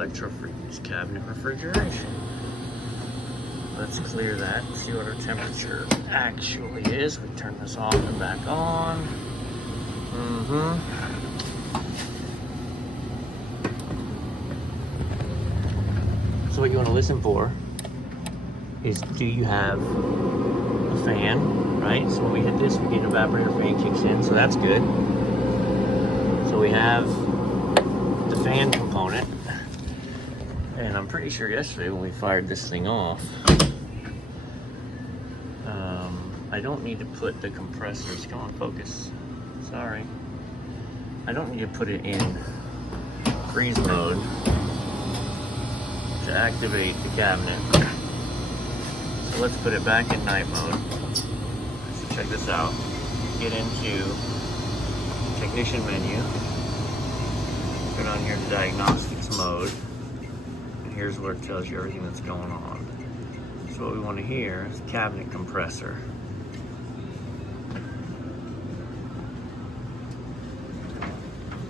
Electrofreeze cabinet refrigeration. Let's clear that and see what our temperature actually is. We turn this off and back on. So what you want to listen for is, do you have a fan, right? So when we hit this, we get an evaporator fan kicks in, so that's good. So we have the fan component, and I'm pretty sure yesterday when we fired this thing off, I don't need to put the compressors, come on, focus, sorry. I don't need to put it in freeze mode to activate the cabinet. So let's put it back in night mode. So check this out. Get into technician menu. Put on here to diagnostics mode. And here's where it tells you everything that's going on. So what we want to hear is cabinet compressor.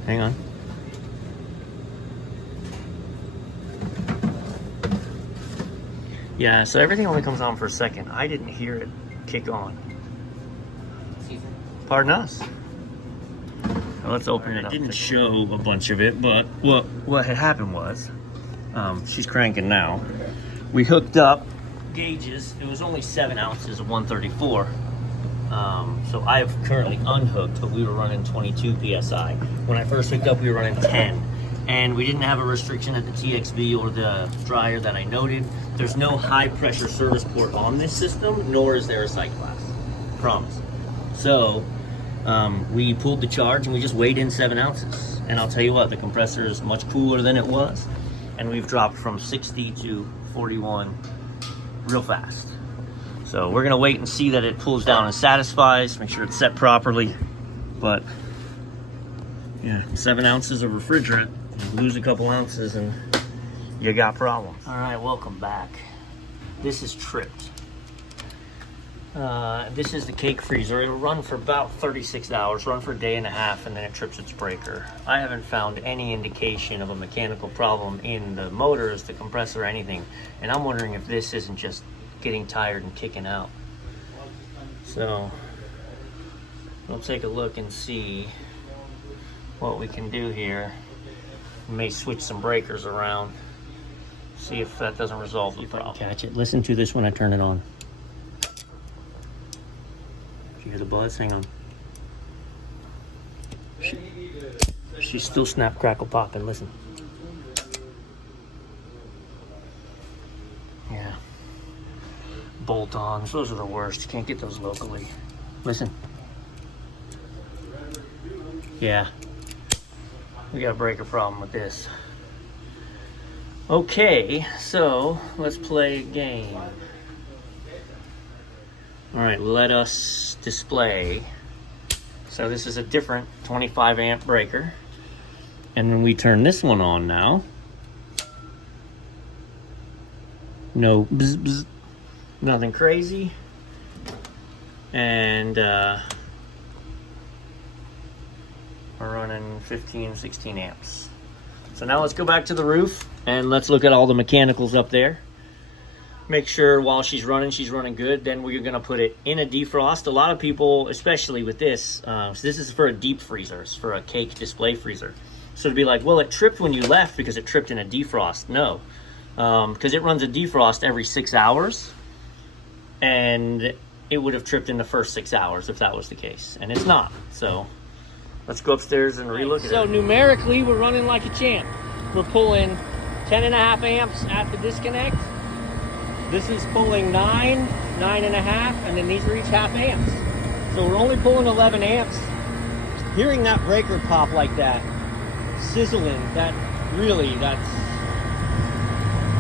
Hang on. Yeah, so everything only comes on for a second. I didn't hear it kick on. Pardon us. Well, let's open it up. I didn't show a bunch of it, but what had happened was, she's cranking now. We hooked up gauges. It was only 7 ounces of 134. So I have currently unhooked, but we were running 22 PSI. When I first hooked up, we were running 10. And we didn't have a restriction at the TXV or the dryer that I noted. There's no high pressure service port on this system, nor is there a sight glass. Promise. So we pulled the charge and we just weighed in 7 ounces. And I'll tell you what, the compressor is much cooler than it was. And we've dropped from 60 to 41 real fast. So we're gonna wait and see that it pulls down and satisfies, make sure it's set properly. But yeah, 7 ounces of refrigerant, you lose a couple ounces and you got problems. All right, welcome back. This is tripped. This is the cake freezer. It'll run for about 36 hours, run for a day and a half, and then it trips its breaker. I haven't found any indication of a mechanical problem in the motors, the compressor, or anything. And I'm wondering if this isn't just getting tired and kicking out. So we'll take a look and see what we can do here. We may switch some breakers around, see if that doesn't resolve the problem. Catch it. Listen to this when I turn it on. Do you hear the buzz? Hang on. She's still snap, crackle, popping. Listen. Yeah. Bolt-ons. Those are the worst. You can't get those locally. Listen. Yeah. We got a breaker problem with this. Okay, so let's play a game. All right, let us display. So this is a different 25 amp breaker. And when we turn this one on now, no bzz, bzz, nothing crazy. And we're running 15, 16 amps. So now let's go back to the roof and let's look at all the mechanicals up there. Make sure while she's running good. Then we're gonna put it in a defrost. A lot of people, especially with this, so this is for a deep freezer, it's for a cake display freezer. So to be like, well, it tripped when you left because it tripped in a defrost. No, because it runs a defrost every 6 hours, and it would have tripped in the first 6 hours if that was the case, and it's not. So let's go upstairs and relook at it. So numerically, we're running like a champ. We're pulling 10.5 amps at the disconnect. This is pulling 9, 9.5, and then these are each half amps. So we're only pulling 11 amps. Hearing that breaker pop like that, sizzling, that's,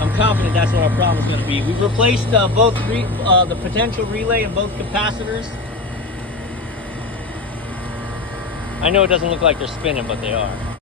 I'm confident that's what our problem is going to be. We've replaced both the potential relay and both capacitors. I know it doesn't look like they're spinning, but they are.